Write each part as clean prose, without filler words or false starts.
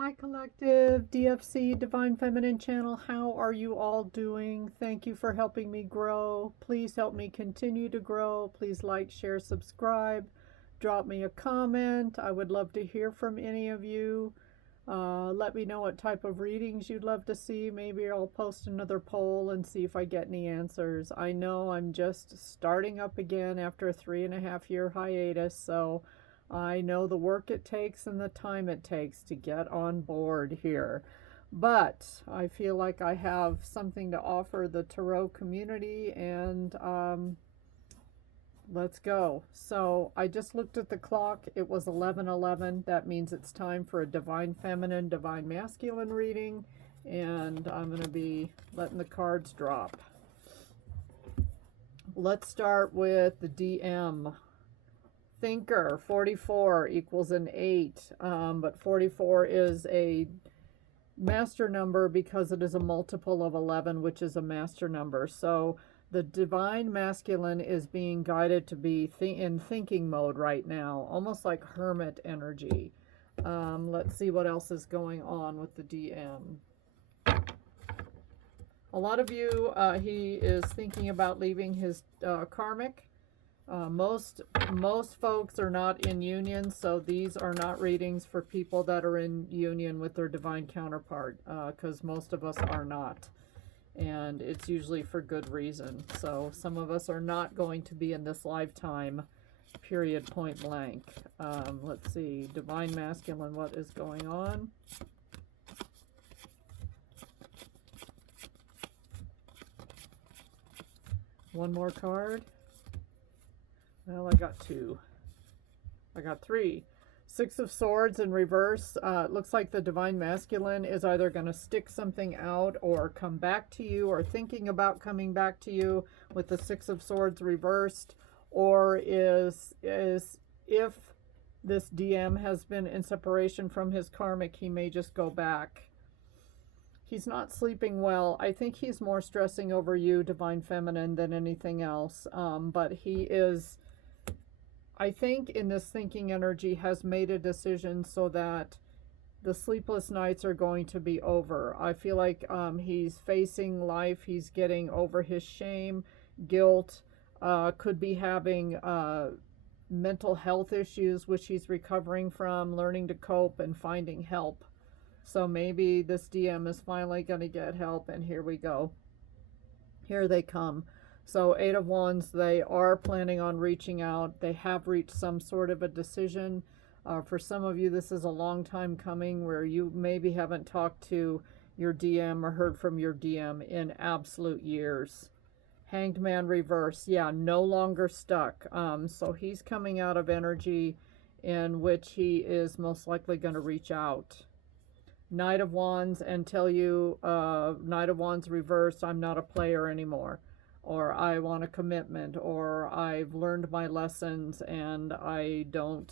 Hi Collective, DFC, Divine Feminine Channel. How are you all doing? Thank you for helping me grow. Please help me continue to grow. Please like, share, subscribe. Drop me a comment. I would love to hear from any of you. Let me know what type of readings you'd love to see. Maybe I'll post another poll and see if I get any answers. I know I'm just starting up again after a 3.5-year hiatus, so I know the work it takes and the time it takes to get on board here. But I feel like I have something to offer the tarot community, and let's go. So I just looked at the clock. It was 11:11. That means it's time for a Divine Feminine, Divine Masculine reading, and I'm going to be letting the cards drop. Let's start with the DM. Thinker, 44 equals an 8, but 44 is a master number because it is a multiple of 11, which is a master number. So the Divine Masculine is being guided to be in thinking mode right now, almost like hermit energy. Let's see what else is going on with the DM. A lot of you, he is thinking about leaving his karmic. Most folks are not in union, so these are not readings for people that are in union with their divine counterpart, because most of us are not, and it's usually for good reason. So some of us are not going to be in this lifetime, period, point blank. Let's see, Divine Masculine, what is going on? One more card. Well, I got 2. I got 3. 6 of Swords in reverse. It looks like the Divine Masculine is either going to stick something out or come back to you, or thinking about coming back to you with the 6 of Swords reversed, or is if this DM has been in separation from his karmic, he may just go back. He's not sleeping well. I think he's more stressing over you, Divine Feminine, than anything else. But he is, I think, in this thinking energy, has made a decision so that the sleepless nights are going to be over. I feel like he's facing life. He's getting over his shame, guilt, could be having mental health issues, which he's recovering from, learning to cope and finding help. So maybe this DM is finally going to get help, and here we go. Here they come. So 8 of Wands, they are planning on reaching out. They have reached some sort of a decision. For some of you, this is a long time coming, where you maybe haven't talked to your DM or heard from your DM in absolute years. Hanged Man reverse. Yeah, no longer stuck. So he's coming out of energy in which he is most likely going to reach out. Knight of Wands, and tell you, Knight of Wands reversed, I'm not a player anymore, or I want a commitment, or I've learned my lessons and I don't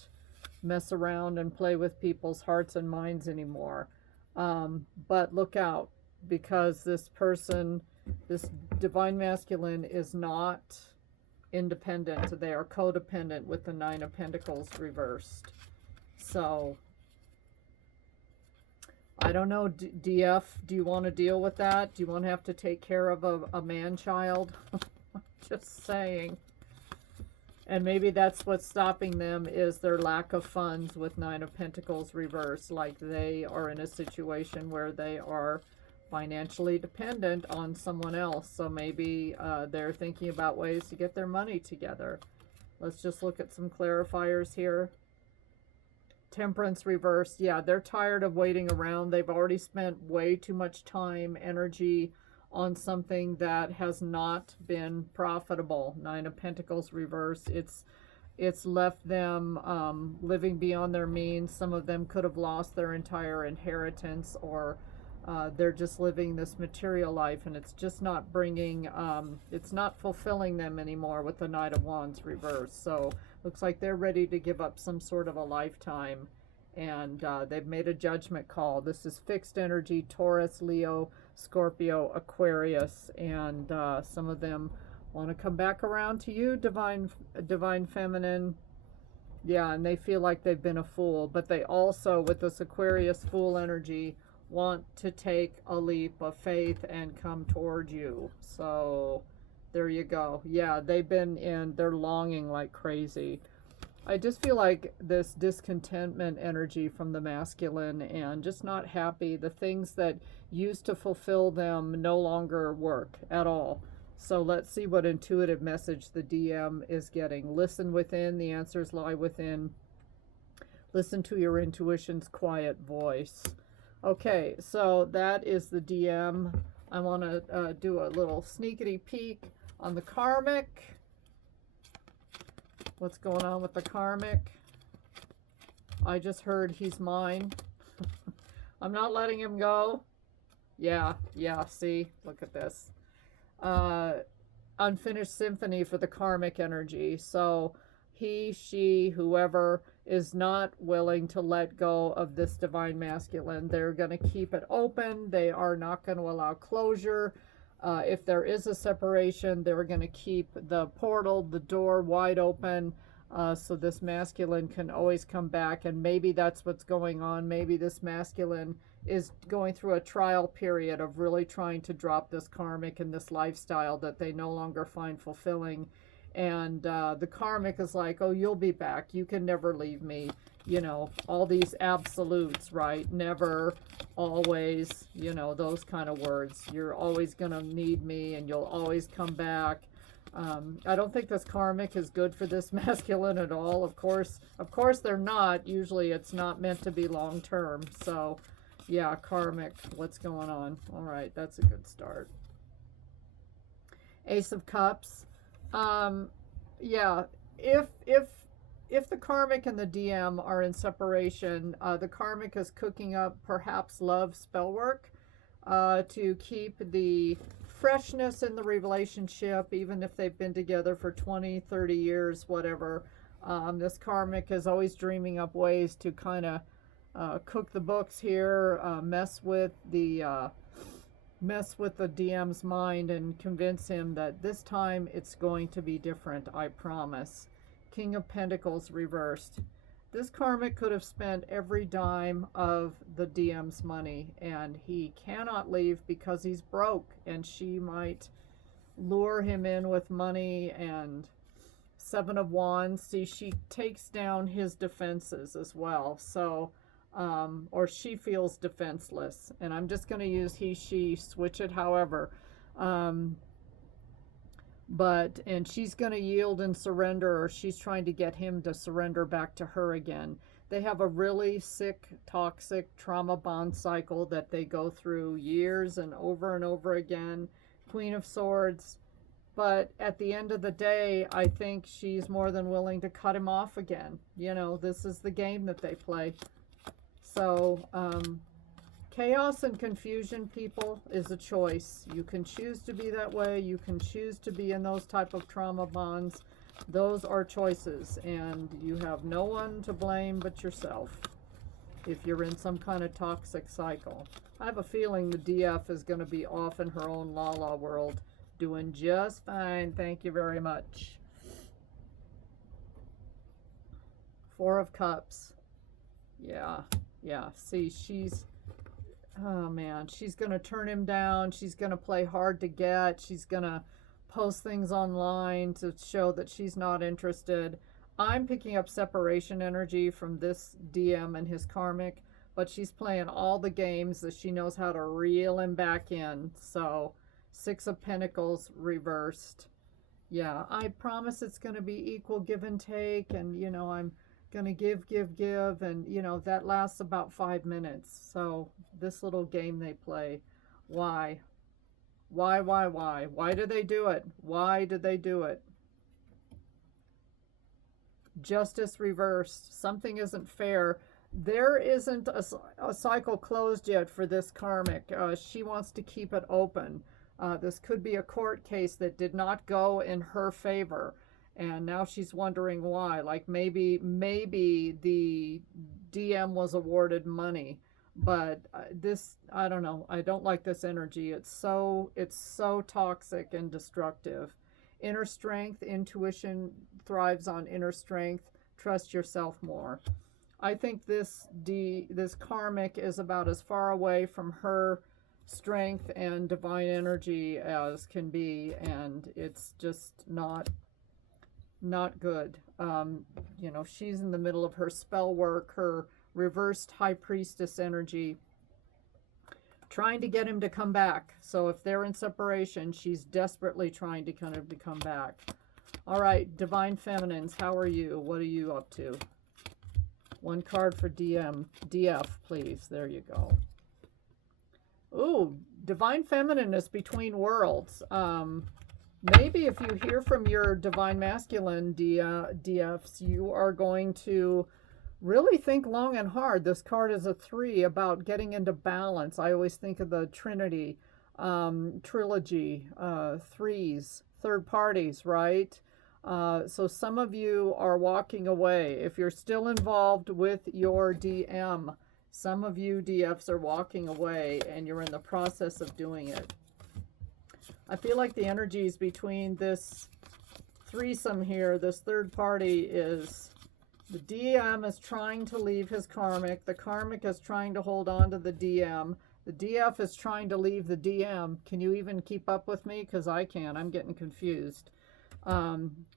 mess around and play with people's hearts and minds anymore. But look out, because this person, this Divine Masculine, is not independent. They are codependent with the 9 of Pentacles reversed. So I don't know, DF, do you want to deal with that? Do you want to have to take care of a man-child? Just saying. And maybe that's what's stopping them, is their lack of funds with 9 of Pentacles reversed. Like they are in a situation where they are financially dependent on someone else. So maybe they're thinking about ways to get their money together. Let's just look at some clarifiers here. Temperance reversed. Yeah, they're tired of waiting around. They've already spent way too much time, energy on something that has not been profitable. 9 of Pentacles reversed. It's left them living beyond their means. Some of them could have lost their entire inheritance, or they're just living this material life, and it's just not bringing, it's not fulfilling them anymore with the Knight of Wands reversed. So looks like they're ready to give up some sort of a lifetime, and they've made a judgment call. This is fixed energy, Taurus, Leo, Scorpio, Aquarius, and some of them want to come back around to you, Divine Feminine. Yeah, and they feel like they've been a fool, but they also, with this Aquarius fool energy, want to take a leap of faith and come toward you. So there you go. Yeah, they're longing like crazy. I just feel like this discontentment energy from the masculine and just not happy. The things that used to fulfill them no longer work at all. So let's see what intuitive message the DM is getting. Listen within, the answers lie within. Listen to your intuition's quiet voice. Okay, so that is the DM. I want to do a little sneakity peek on the Karmic. What's going on with the Karmic? I just heard he's mine. I'm not letting him go. Yeah, see? Look at this. Unfinished symphony for the Karmic energy. So he, she, whoever is not willing to let go of this divine masculine. They're going to keep it open. They are not going to allow closure. If there is a separation, they're going to keep the portal, the door wide open, so this masculine can always come back. And maybe that's what's going on. Maybe this masculine is going through a trial period of really trying to drop this Karmic and this lifestyle that they no longer find fulfilling. And the Karmic is like, oh, you'll be back. You can never leave me. You know, all these absolutes, right? Never, always, you know, those kind of words. You're always going to need me and you'll always come back. I don't think this Karmic is good for this masculine at all. Of course they're not. Usually it's not meant to be long term. So, yeah, Karmic, what's going on? All right, that's a good start. Ace of Cups. Yeah, if the Karmic and the DM are in separation, the Karmic is cooking up perhaps love spell work to keep the freshness in the relationship, even if they've been together for 20, 30 years, whatever. This Karmic is always dreaming up ways to kind of cook the books here, mess with the DM's mind and convince him that this time it's going to be different, I promise. King of Pentacles reversed. This Karmic could have spent every dime of the DM's money, and he cannot leave because he's broke, and she might lure him in with money. And Seven of Wands, see, she takes down his defenses as well. So or she feels defenseless, and I'm just going to use he, she, switch it however. And she's going to yield and surrender, or she's trying to get him to surrender back to her again. They have a really sick, toxic trauma bond cycle that they go through years and over again. Queen of Swords. But at the end of the day, I think she's more than willing to cut him off again. You know, this is the game that they play. So, chaos and confusion, people, is a choice. You can choose to be that way. You can choose to be in those type of trauma bonds. Those are choices, and you have no one to blame but yourself if you're in some kind of toxic cycle. I have a feeling the DF is going to be off in her own la-la world, doing just fine. Thank you very much. Four of Cups. Yeah, see, oh man, she's going to turn him down. She's going to play hard to get. She's going to post things online to show that she's not interested. I'm picking up separation energy from this DM and his Karmic, but she's playing all the games that she knows how to reel him back in. So, Six of Pentacles reversed. Yeah, I promise it's going to be equal give and take, and, you know, I'm gonna give, and you know that lasts about 5 minutes. So this little game they play, why do they do it? Why did they do it? Justice reversed. Something isn't fair. There isn't a cycle closed yet for this Karmic. She wants to keep it open. This could be a court case that did not go in her favor. And now she's wondering why. Like maybe the DM was awarded money, but this, I don't know. I don't like this energy. It's so toxic and destructive. Inner strength, intuition thrives on inner strength. Trust yourself more. I think this karmic is about as far away from her strength and divine energy as can be, and it's just not good. You know, she's in the middle of her spell work, her reversed high priestess energy, trying to get him to come back. So if they're in separation, she's desperately trying to kind of to come back. All right, divine feminines, how are you? What are you up to? One card for DF, please. There you go. Ooh, divine feminine is between worlds. Maybe if you hear from your divine masculine DFs, you are going to really think long and hard. This card is a 3, about getting into balance. I always think of the Trinity, trilogy, threes, third parties, right? So some of you are walking away. If you're still involved with your DM, some of you DFs are walking away and you're in the process of doing it. I feel like the energies between this threesome here, this third party, is the DM is trying to leave his karmic. The karmic is trying to hold on to the DM. The DF is trying to leave the DM. Can you even keep up with me? Because I can't. I'm getting confused.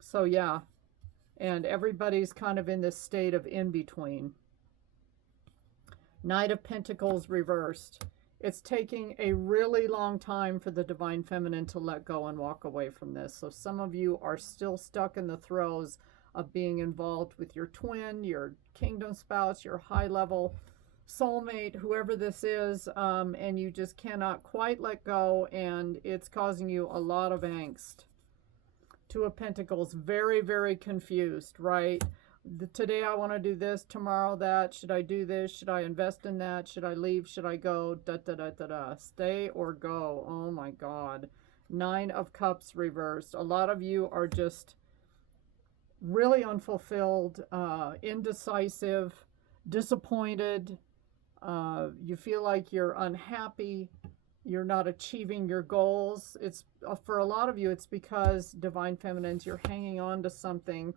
So yeah, and everybody's kind of in this state of in-between. Knight of Pentacles reversed. It's taking a really long time for the divine feminine to let go and walk away from this. So some of you are still stuck in the throes of being involved with your twin, your kingdom spouse, your high-level soulmate, whoever this is, and you just cannot quite let go, and it's causing you a lot of angst. Two of Pentacles, very, very confused, right? Today I want to do this, tomorrow that. Should I do this? Should I invest in that? Should I leave? Should I go? Da, da, da, da, da. Stay or go. Oh my God. 9 of Cups reversed. A lot of you are just really unfulfilled, indecisive, disappointed. You feel like you're unhappy. You're not achieving your goals. It's for a lot of you, it's because divine feminines, you're hanging on to something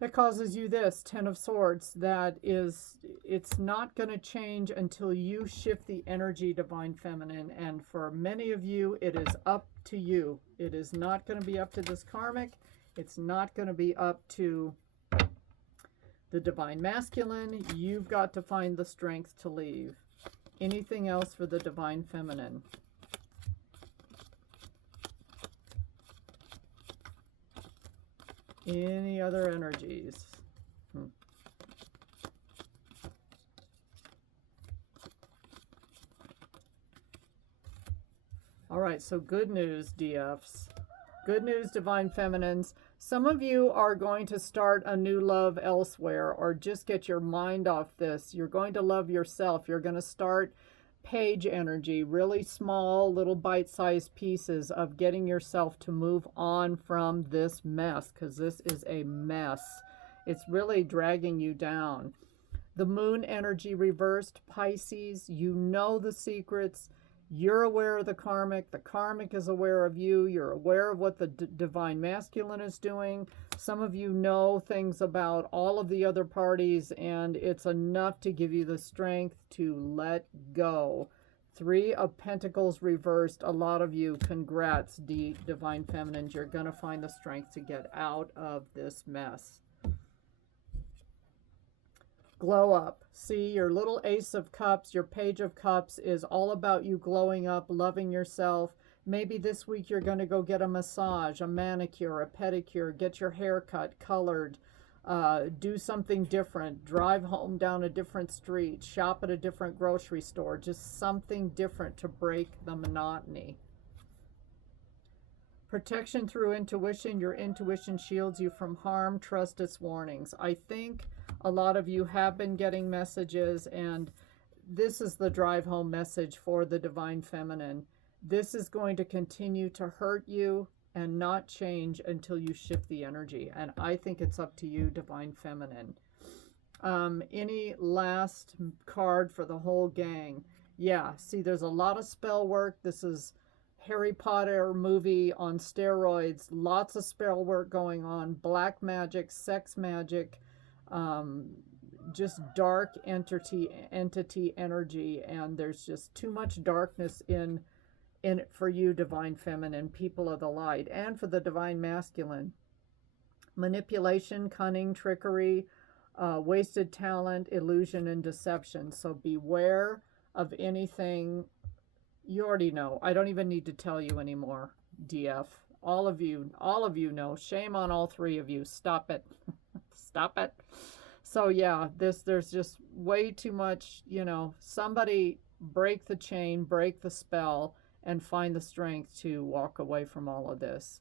that causes you this 10 of Swords. That is, it's not going to change until you shift the energy, divine feminine. And for many of you, it is up to you. It is not going to be up to this karmic. It's not going to be up to the divine masculine. You've got to find the strength to leave. Anything else for the divine feminine? Any other energies? All right, so good news, DFs. Good news, divine feminines. Some of you are going to start a new love elsewhere, or just get your mind off this. You're going to love yourself. You're going to start page energy, really small little bite-sized pieces of getting yourself to move on from this mess, because this is a mess. It's really dragging you down. The moon energy reversed, Pisces. You know the secrets. You're aware of the karmic is aware of you, you're aware of what the divine masculine is doing. Some of you know things about all of the other parties, and it's enough to give you the strength to let go. 3 of Pentacles reversed. A lot of you, congrats, divine feminines. You're going to find the strength to get out of this mess. Glow up. See, your little Ace of Cups, your Page of Cups is all about you glowing up, loving yourself. Maybe this week you're going to go get a massage, a manicure, a pedicure, get your hair cut, colored, do something different, drive home down a different street, shop at a different grocery store, just something different to break the monotony. Protection through intuition. Your intuition shields you from harm. Trust its warnings. I think a lot of you have been getting messages, and this is the drive home message for the divine feminine. This is going to continue to hurt you and not change until you shift the energy. And I think it's up to you, divine feminine. Any last card for the whole gang? Yeah, see, there's a lot of spell work. This is Harry Potter movie on steroids, lots of spell work going on, black magic, sex magic, just dark entity energy, and there's just too much darkness in it for you, divine feminine, people of the light, and for the divine masculine. Manipulation, cunning, trickery, wasted talent, illusion, and deception. So beware of anything. You already know. I don't even need to tell you anymore, DF. All of you know. Shame on all three of you. Stop it. Stop it. So yeah, there's just way too much, you know. Somebody break the chain, break the spell, and find the strength to walk away from all of this.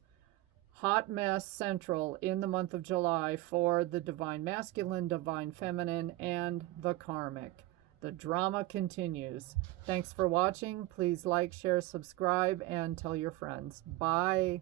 Hot mess central in the month of July for the divine masculine, divine feminine, and the karmic. The drama continues. Thanks for watching. Please like, share, subscribe, and tell your friends. Bye.